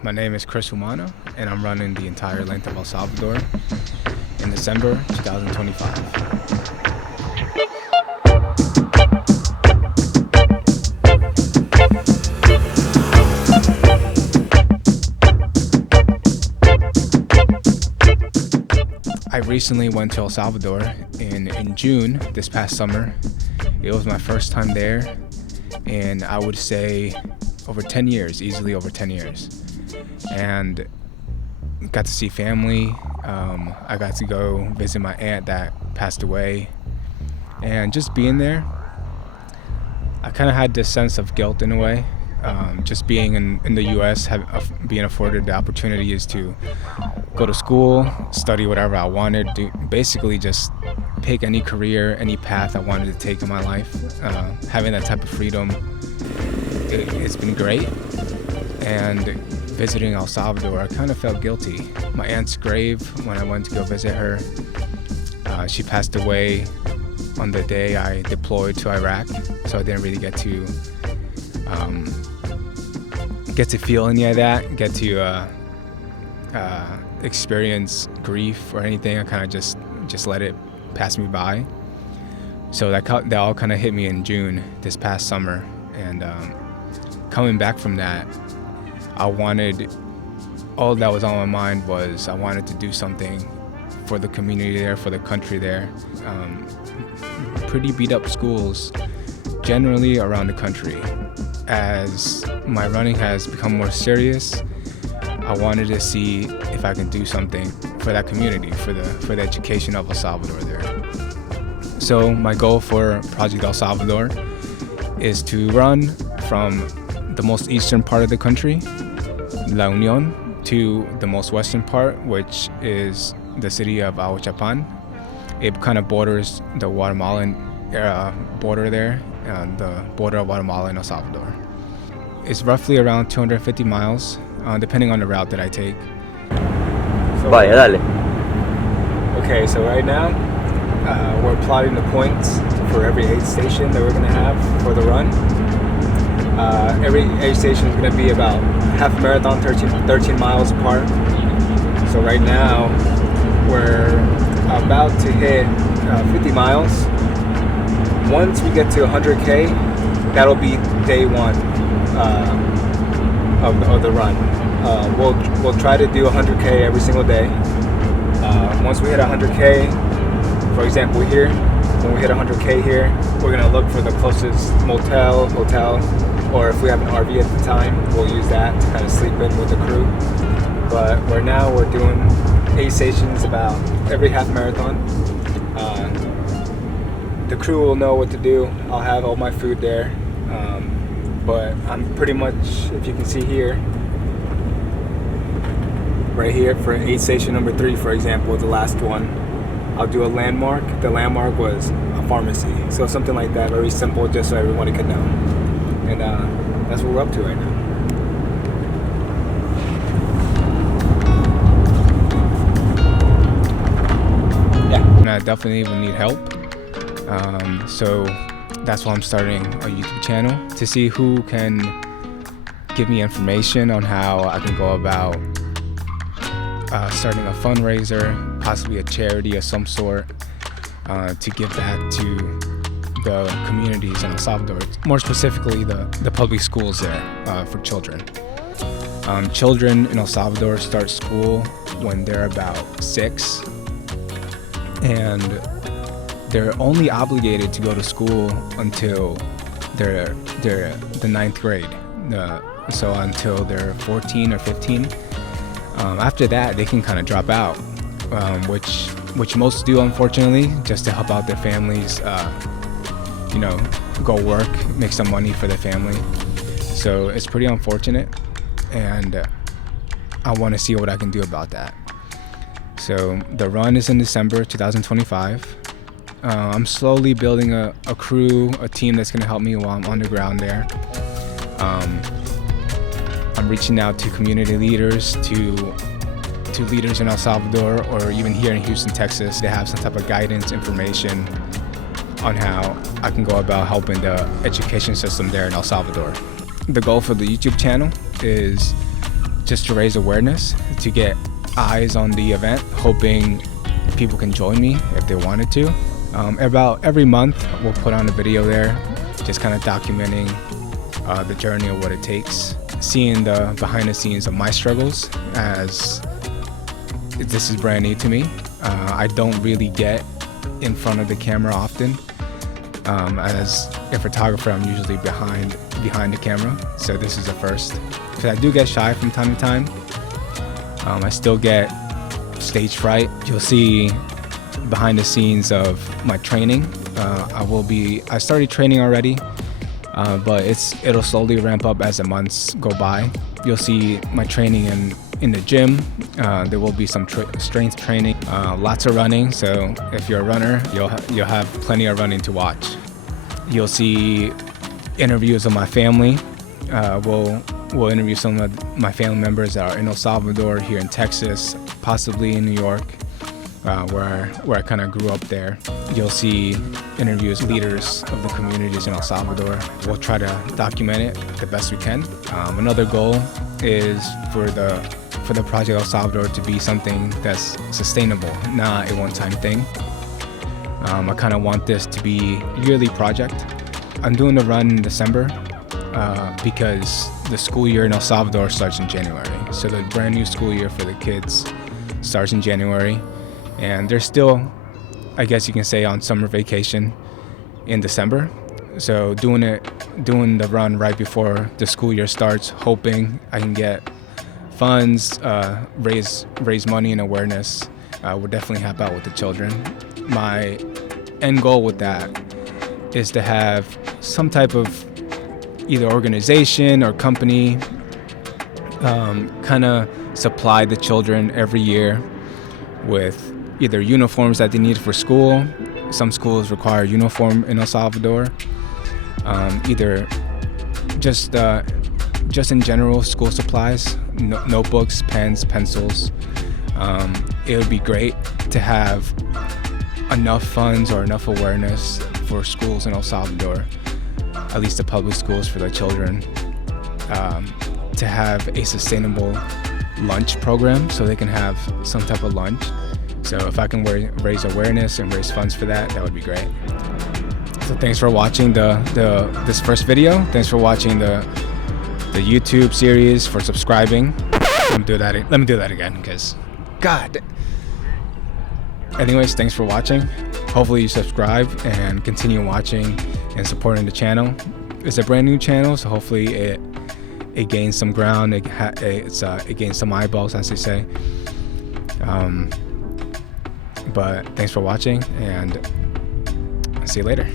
My name is Chris Humano, and I'm running the entire length of El Salvador in December 2025. I recently went to El Salvador in June this past summer. It was my first time there, and I would say over 10 years, easily over 10 years. And got to see family. I got to go visit my aunt that passed away. And just being there, I kind of had this sense of guilt in a way. Just being in the U.S., being afforded the opportunities to go to school, study whatever I wanted, basically just pick any career, any path I wanted to take in my life. Having that type of freedom, it's been great. And visiting El Salvador, I kind of felt guilty. My aunt's grave, when I went to go visit her, she passed away on the day I deployed to Iraq, so I didn't really get to feel any of that, get to experience grief or anything. I kind of just let it pass me by. So that all kind of hit me in June this past summer, and coming back from that, all that was on my mind was I wanted to do something for the community there, for the country there. Pretty beat up schools generally around the country. As my running has become more serious, I wanted to see if I can do something for that community, for the education of El Salvador there. So my goal for Project El Salvador is to run from the most eastern part of the country, La Union, to the most western part, which is the city of Ahuachapan. It kind of borders the Guatemalan border there, the border of Guatemala and El Salvador. It's roughly around 250 miles, depending on the route that I take. Vaya, dale. Okay, so right now we're plotting the points for every aid station that we're going to have for the run. Every aid station is going to be about half a marathon, 13 miles apart. So right now we're about to hit 50 miles. Once we get to 100K, that'll be day one of the run. We'll try to do 100K every single day. Once we hit 100K, for example here, when we hit 100K here, we're gonna look for the closest motel, hotel, or if we have an RV at the time, we'll use that to kind of sleep in with the crew. But right now we're doing 8 stations about every half marathon. The crew will know what to do. I'll have all my food there. But I'm pretty much, if you can see here, right here for aid station number 3, for example, the last one, I'll do a landmark. The landmark was a pharmacy. So something like that, very simple, just so everyone can know. And that's what we're up to right now. Yeah. And I definitely will need help. So that's why I'm starting a YouTube channel, to see who can give me information on how I can go about starting a fundraiser, possibly a charity of some sort, to give back to the communities in El Salvador, more specifically the public schools there for children. Children in El Salvador start school when they're about 6, and they're only obligated to go to school until they're the 9th grade. So until they're 14 or 15. After that, they can kind of drop out, which most do, unfortunately, just to help out their families. Go work, make some money for their family. So it's pretty unfortunate, and I want to see what I can do about that. So the run is in December 2025. I'm slowly building a crew, a team that's going to help me while I'm on the ground there. I'm reaching out to community leaders, to leaders in El Salvador, or even here in Houston, Texas, to have some type of guidance, information on how I can go about helping the education system there in El Salvador. The goal for the YouTube channel is just to raise awareness, to get eyes on the event, hoping people can join me if they wanted to. About every month, we'll put on a video there, just kind of documenting the journey of what it takes, seeing the behind the scenes of my struggles, as this is brand new to me. I don't really get in front of the camera often. As a photographer, I'm usually behind the camera, so this is a first. Because I do get shy from time to time. I still get stage fright. You'll see behind the scenes of my training. I started training already, but it'll slowly ramp up as the months go by. You'll see my training in the gym. There will be some strength training, lots of running. So if you're a runner, you'll have plenty of running to watch. You'll see interviews of my family. We'll interview some of my family members that are in El Salvador, here in Texas, possibly in New York, where I kind of grew up there. You'll see interviews with leaders of the communities in El Salvador. We'll try to document it the best we can. Another goal is for the Project El Salvador to be something that's sustainable, not a one-time thing. I kind of want this to be a yearly project. I'm doing the run in December because the school year in El Salvador starts in January. So the brand new school year for the kids starts in January, and they're still, I guess you can say, on summer vacation in December. So doing the run right before the school year starts, hoping I can get funds, raise money and awareness, will definitely help out with the children. My end goal with that is to have some type of either organization or company kind of supply the children every year with either uniforms that they need for school. Some schools require uniform in El Salvador. Either just in general school supplies, notebooks, pens, pencils. It would be great to have enough funds or enough awareness for schools in El Salvador, at least the public schools for the children, to have a sustainable lunch program so they can have some type of lunch. So if I can raise awareness and raise funds for that, that would be great. So thanks for watching this first video. Thanks for watching the YouTube series, for subscribing. Let me do that again, because God. Anyways, thanks for watching. Hopefully you subscribe and continue watching and supporting the channel. It's a brand new channel, so hopefully it gains some ground. It gains some eyeballs, as they say. But thanks for watching, and see you later.